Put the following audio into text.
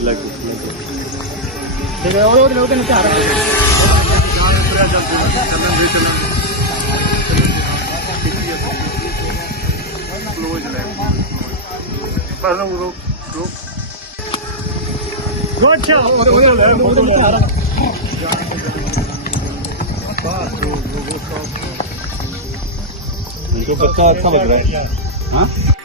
लगे ठीक है और लोग ने चाह रहे इनको बच्चा अच्छा लग रहा है हाँ